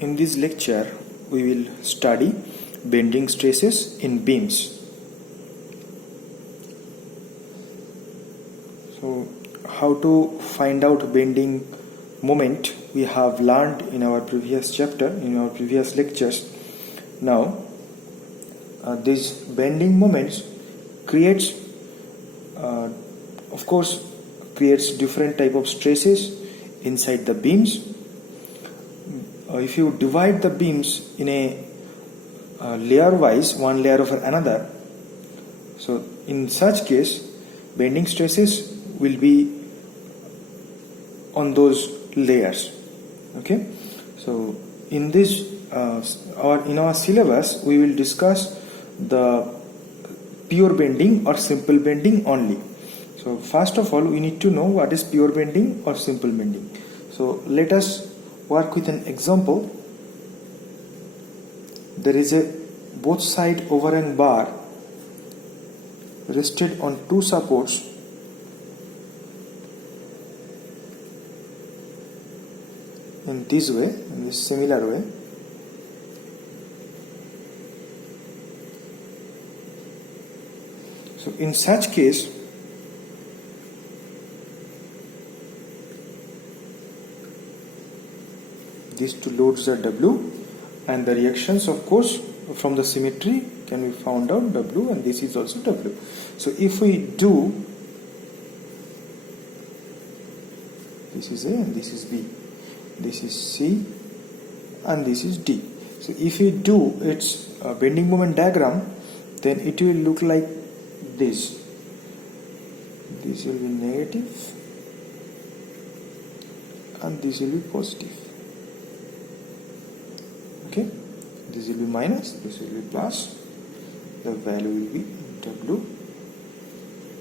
In this lecture, we will study bending stresses in beams. So, how to find out bending moment we have learned in our previous chapter, in our previous lectures. Now, these bending moments creates, creates different type of stresses inside the beams. If you divide the beams in a layer wise, one layer over another, so in such case bending stresses will be on those layers. Okay, so in this in our syllabus we will discuss the pure bending or simple bending only. So first of all, we need to know what is pure bending or simple bending. So let us work with an example. There is a both side overhang bar rested on two supports in this way, in this similar way. So in such case, these two loads are W, and the reactions, of course, from the symmetry can be found out W, and this is also W. So if we do, this is A and this is B, this is C and this is D. So if we do its bending moment diagram, then it will look like this. This will be negative and this will be positive. Okay, this will be minus, this will be plus, the value will be W,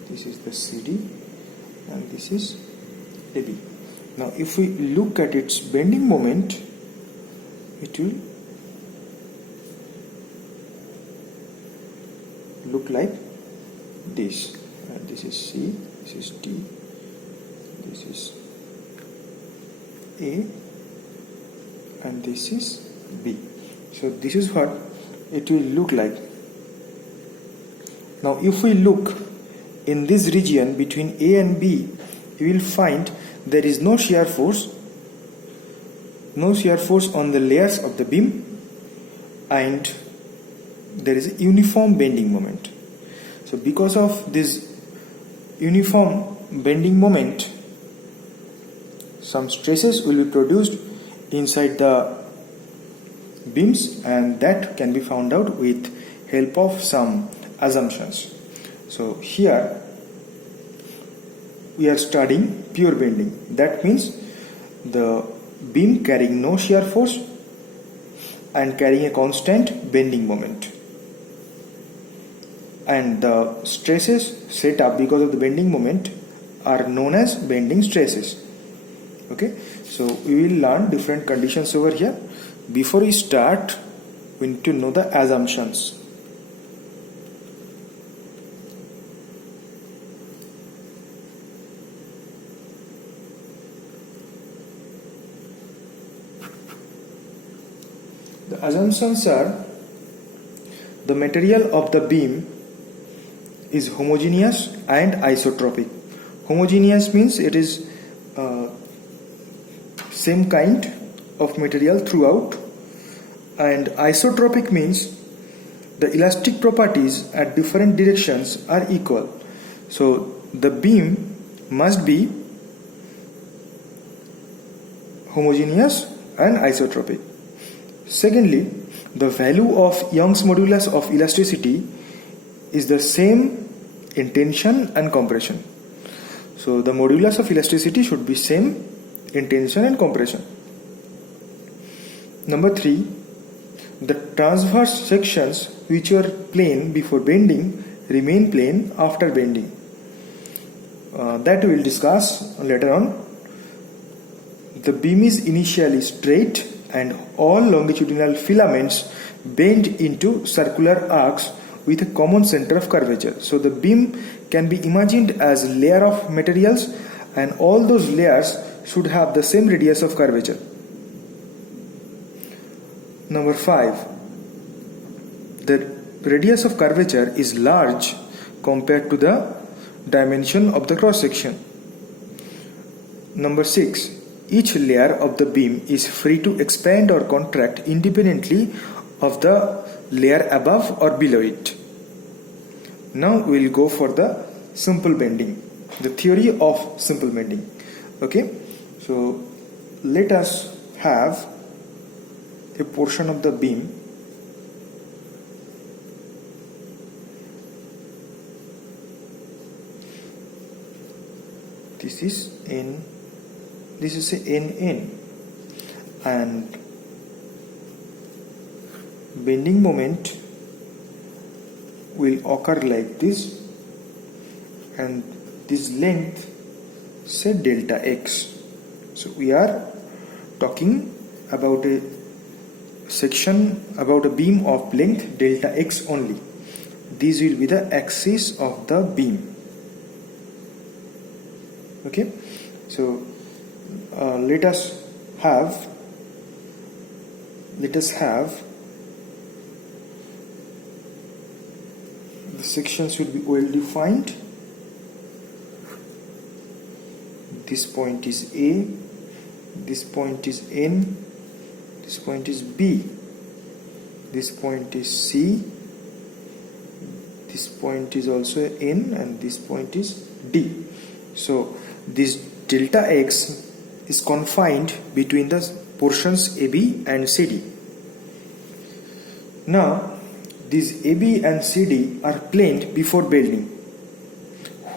this is the CD and this is AB. Now if we look at its bending moment, it will look like this. This is C, this is D, this is A and this is B. So this is what it will look like. Now if we look in this region between A and B, you will find there is no shear force on the layers of the beam, and there is a uniform bending moment. So because of this uniform bending moment, some stresses will be produced inside the beams, and that can be found out with help of some assumptions. So here we are studying pure bending. That means the beam carrying no shear force and carrying a constant bending moment, and the stresses set up because of the bending moment are known as bending stresses. Okay, so we will learn different conditions over here. Before we start, we need to know the assumptions. The assumptions are: the material of the beam is homogeneous and isotropic. Homogeneous means it is same kind of material throughout, and isotropic means the elastic properties at different directions are equal. So the beam must be homogeneous and isotropic. Secondly, the value of Young's modulus of elasticity is the same in tension and compression. So the modulus of elasticity should be same in tension and compression. Number 3, the transverse sections which were plane before bending remain plane after bending. That we will discuss later on. The beam is initially straight and all longitudinal filaments bend into circular arcs with a common center of curvature. So the beam can be imagined as a layer of materials, and all those layers should have the same radius of curvature. Number 5, the radius of curvature is large compared to the dimension of the cross section. Number 6, each layer of the beam is free to expand or contract independently of the layer above or below it. Now we will go for the simple bending, the theory of simple bending. Okay, so let us have a portion of the beam this is N, this is a NN, and bending moment will occur like this, and this length say delta x. So we are talking about a section, about a beam of length delta x only. This will be the axis of the beam. Okay, so let us have the section should be well defined. This point is A, this point is N, this point is B, this point is C, this point is also N, and this point is D. So this delta x is confined between the portions AB and CD. Now these AB and CD are planed before bending.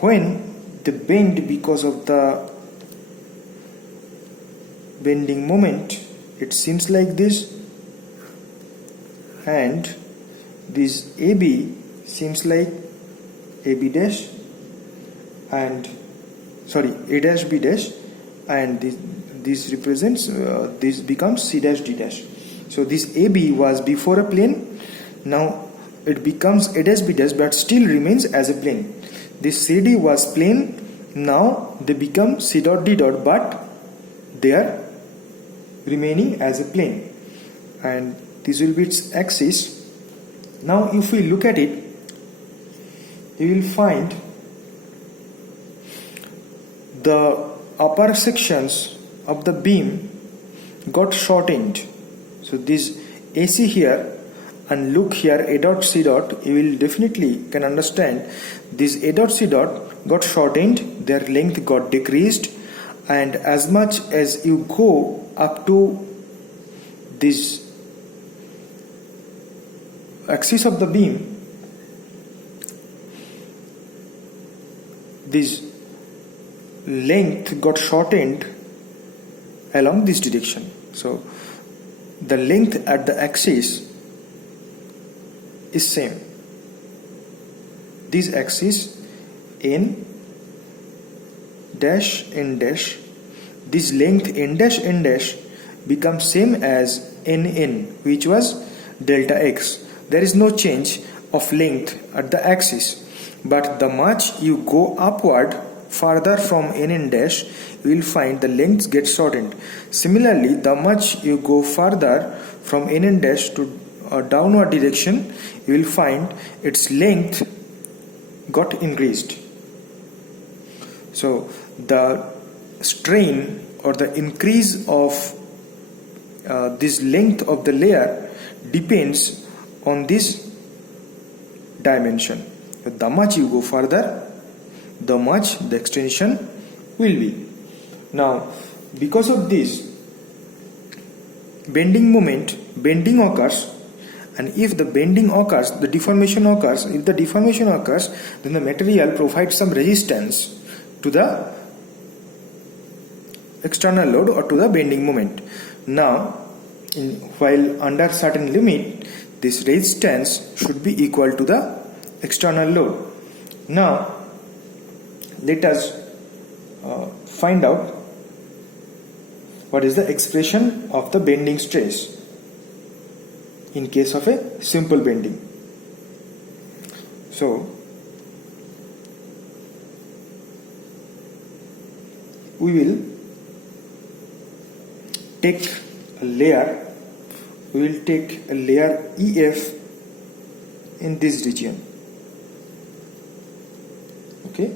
When they bend because of the bending moment, it seems like this, and this AB seems like AB dash and A dash B dash, and this represents this becomes C dash D dash. So this AB was before a plane, now it becomes A dash B dash but still remains as a plane. This CD was plane, now they become C dot D dot, but they are remaining as a plane, and this will be its axis. Now if we look at it, you will find the upper sections of the beam got shortened. So this AC here, and look here A dot C dot, you will definitely can understand this A dot C dot got shortened, their length got decreased, and as much as you go up to this axis of the beam, this length got shortened along this direction. So the length at the axis is same. This axis N dash N dash, this length N dash becomes same as NN, which was delta x. There is no change of length at the axis, but the much you go upward further from NN dash, you will find the lengths get shortened. Similarly, the much you go further from NN dash to a downward direction, you will find its length got increased. So the strain or the increase of this length of the layer depends on this dimension. The much you go further, the much the extension will be. Now because of this bending occurs, and if the bending occurs, the deformation occurs. If the deformation occurs, then the material provides some resistance to the external load or to the bending moment. Now while under certain limit, this resistance should be equal to the external load. Now let us find out what is the expression of the bending stress in case of a simple bending. So we will take a layer we will take a layer EF in this region. Okay,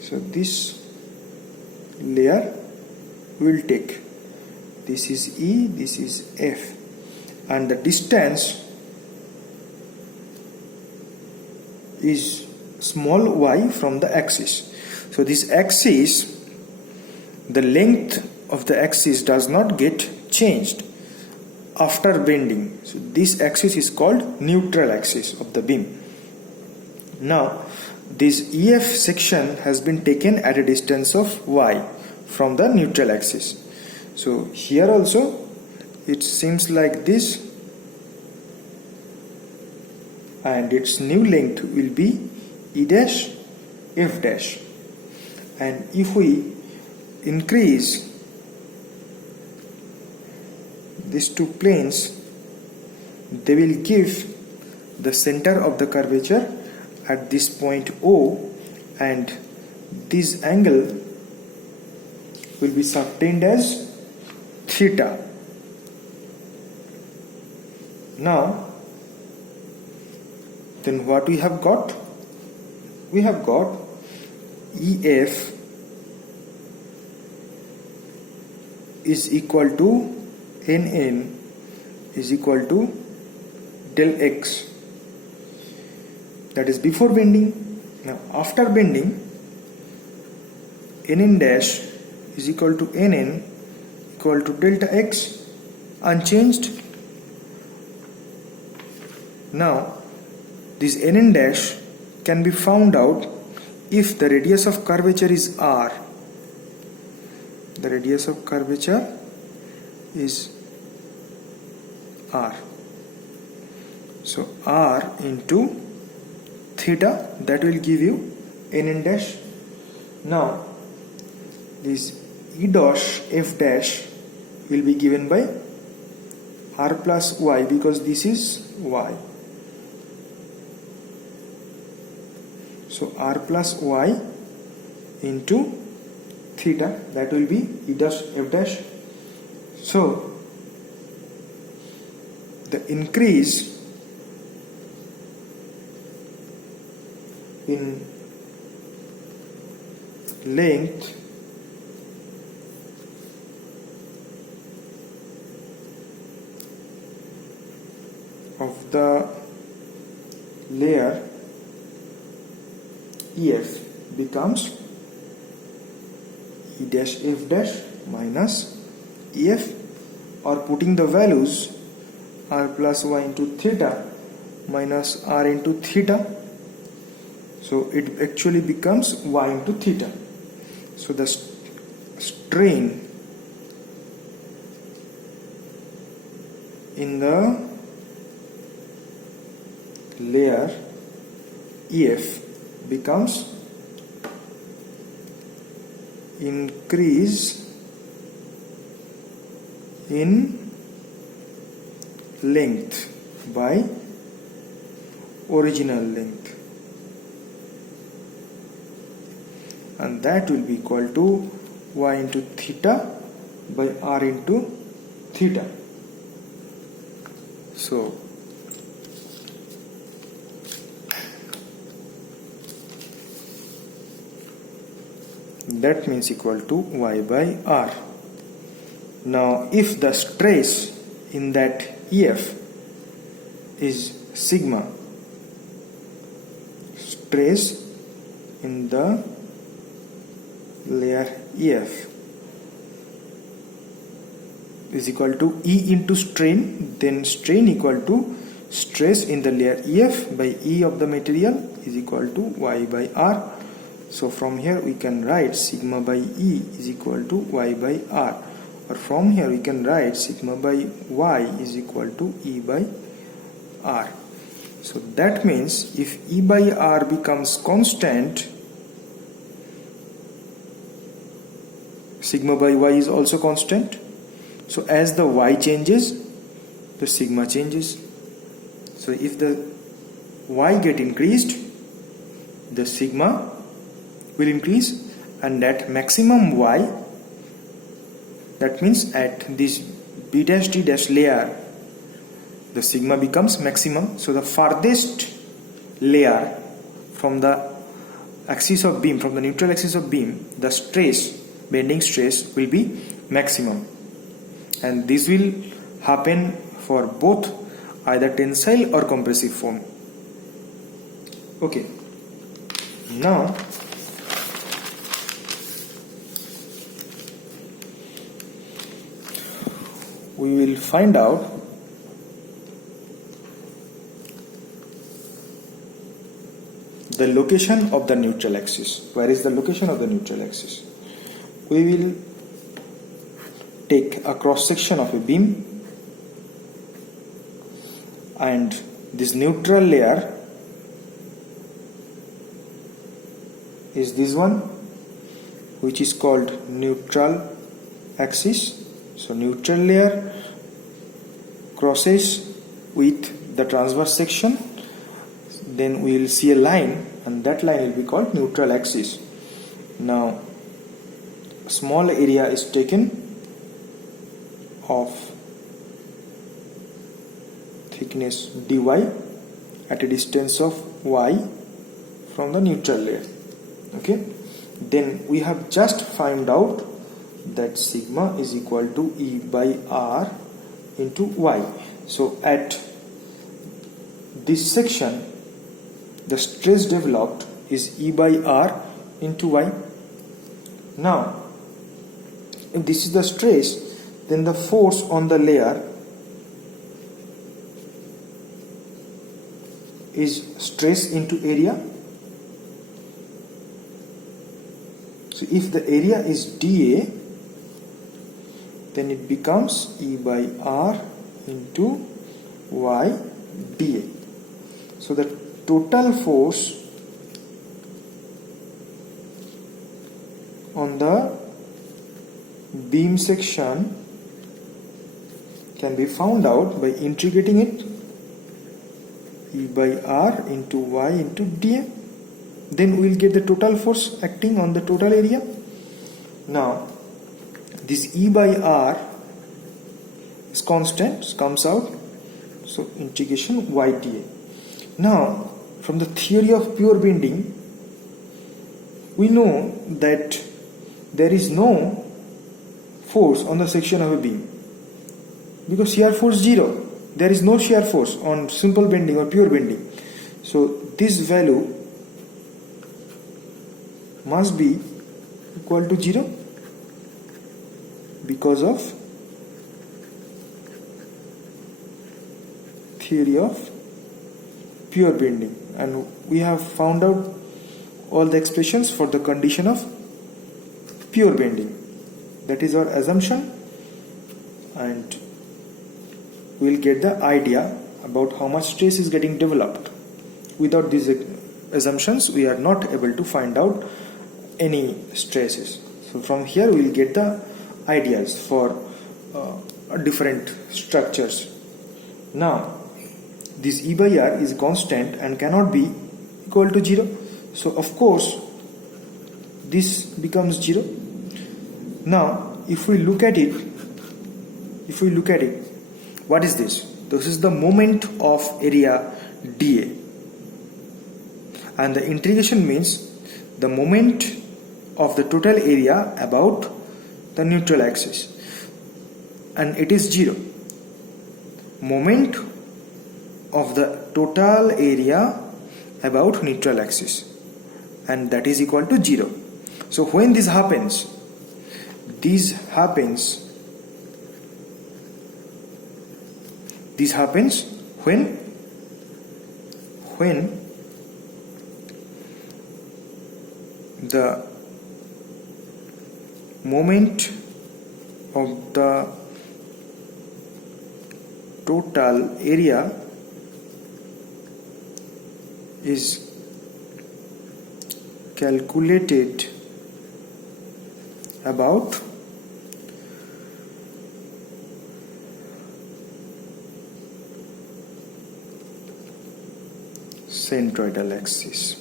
so this layer we will take, this is E, this is F, and the distance is small y from the axis. So this axis, the length of the axis does not get changed after bending. So this axis is called neutral axis of the beam. Now this EF section has been taken at a distance of y from the neutral axis. So here also it seems like this, and its new length will be E dash F dash. And if we increase these two planes, they will give the center of the curvature at this point O, and this angle will be subtended as theta. Now then what we have got? We have got EF is equal to NN is equal to del X. That is before bending. Now after bending, NN dash is equal to NN equal to delta X, unchanged. Now this NN dash can be found out if the radius of curvature is R. The radius of curvature is R. So R into theta, that will give you NN dash. Now this E dash F dash will be given by R plus Y, because this is Y. So R plus Y into theta, that will be E dash F dash. So the increase in length of the layer EF becomes E dash F dash minus EF, or putting the values R plus Y into theta minus R into theta. So it actually becomes Y into theta. So the strain in the layer EF becomes increase in length by original length, and that will be equal to Y into theta by R into theta. So that means equal to Y by R. Now if the stress in that EF is sigma, stress in the layer EF is equal to E into strain, then strain equal to stress in the layer EF by E of the material is equal to Y by R. So from here we can write sigma by E is equal to Y by R, or from here we can write sigma by Y is equal to E by R. So that means if E by R becomes constant, sigma by Y is also constant. So as the Y changes, the sigma changes. So if the Y get increased, the sigma will increase, and at maximum Y, that means at this B dash T dash layer the sigma becomes maximum. So the farthest layer from the axis of beam, from the neutral axis of beam, the stress, bending stress will be maximum, and this will happen for both either tensile or compressive form. Okay, now we will find out the location of the neutral axis. Where is the location of the neutral axis? We will take a cross section of a beam, and this neutral layer is this one, which is called neutral axis. So neutral layer crosses with the transverse section, then we will see a line, and that line will be called neutral axis. Now a small area is taken of thickness dy at a distance of y from the neutral layer. Okay, then we have just found out that sigma is equal to E by R into y. So at this section the stress developed is E by R into y. Now if this is the stress, then the force on the layer is stress into area. So if the area is dA, then it becomes E by R into y dA. So the total force on the beam section can be found out by integrating it, E by R into y into dA. Then we will get the total force acting on the total area. Now this E by R is constant, comes out, so integration y dA. Now from the theory of pure bending, we know that there is no force on the section of a beam, because shear force 0. There is no shear force on simple bending or pure bending. So this value must be equal to 0 because of theory of pure bending, and we have found out all the expressions for the condition of pure bending. That is our assumption, and we will get the idea about how much stress is getting developed. Without these assumptions, we are not able to find out any stresses. So from here we will get the ideas for different structures. Now this E by R is constant and cannot be equal to 0. So of course this becomes 0. Now if we look at it, what is this? This is the moment of area dA, and the integration means the moment of the total area about the neutral axis, and it is 0. Moment of the total area about neutral axis, and that is equal to 0. So when this happens when the moment of the total area is calculated about centroidal axis.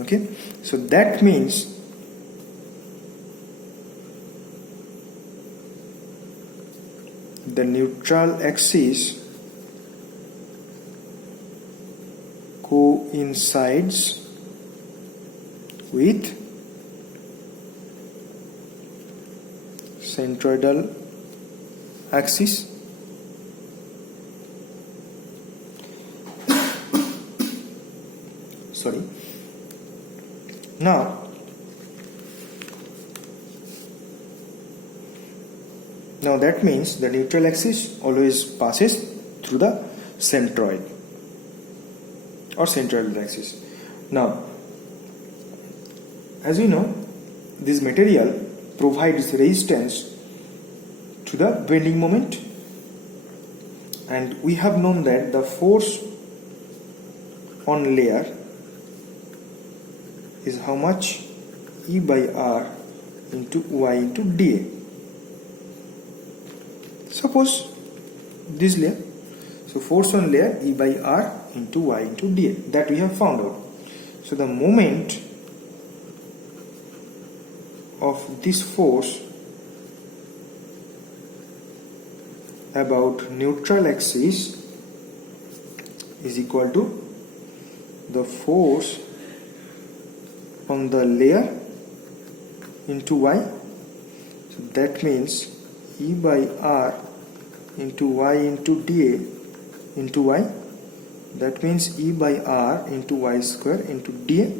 Okay, so that means the neutral axis coincides with centroidal axis. Sorry. Now that means the neutral axis always passes through the centroid or centroidal axis. Now, as we know, this material provides resistance to the bending moment, and we have known that the force on layer is how much? E by R into Y into dA. Suppose this layer, so force on layer E by R into Y into dA, that we have found out. So the moment of this force about neutral axis is equal to the force on the layer into Y. So that means E by R into Y into dA into Y. That means E by R into Y square into dA.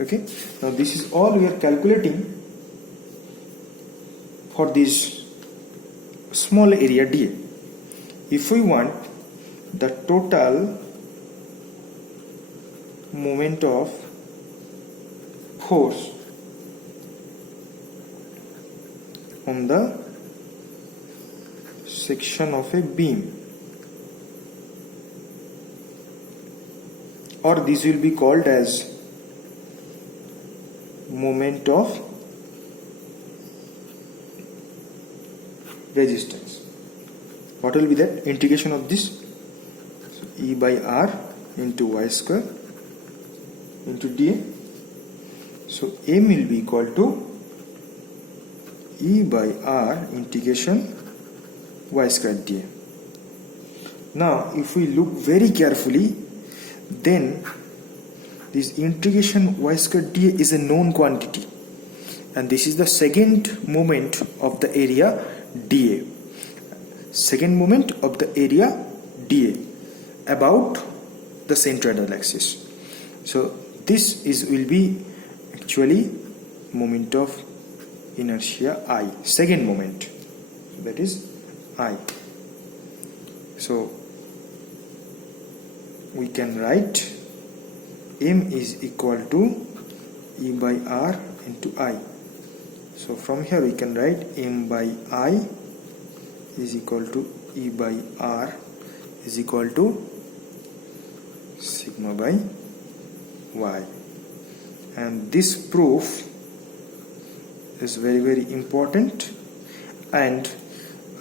Okay, now this is all we are calculating for this small area dA. If we want the total moment of force on the section of a beam, or this will be called as moment of resistance. What will be that? Integration of this, so E by R into Y square into dA. So M will be equal to E by R integration Y square dA. Now if we look very carefully, then this integration Y square dA is a known quantity, and this is the second moment of the area dA. Second moment of the area dA about the centroidal axis. So this will be actually moment of inertia I, second moment, so that is I. So we can write M is equal to E by R into I. So from here we can write M by I is equal to E by R is equal to sigma by Y. And this proof is very important, and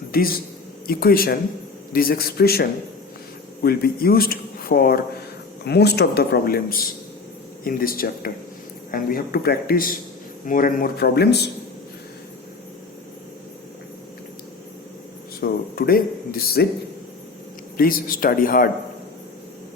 this equation, this expression will be used for most of the problems in this chapter, and we have to practice more and more problems. So today this is it. Please study hard.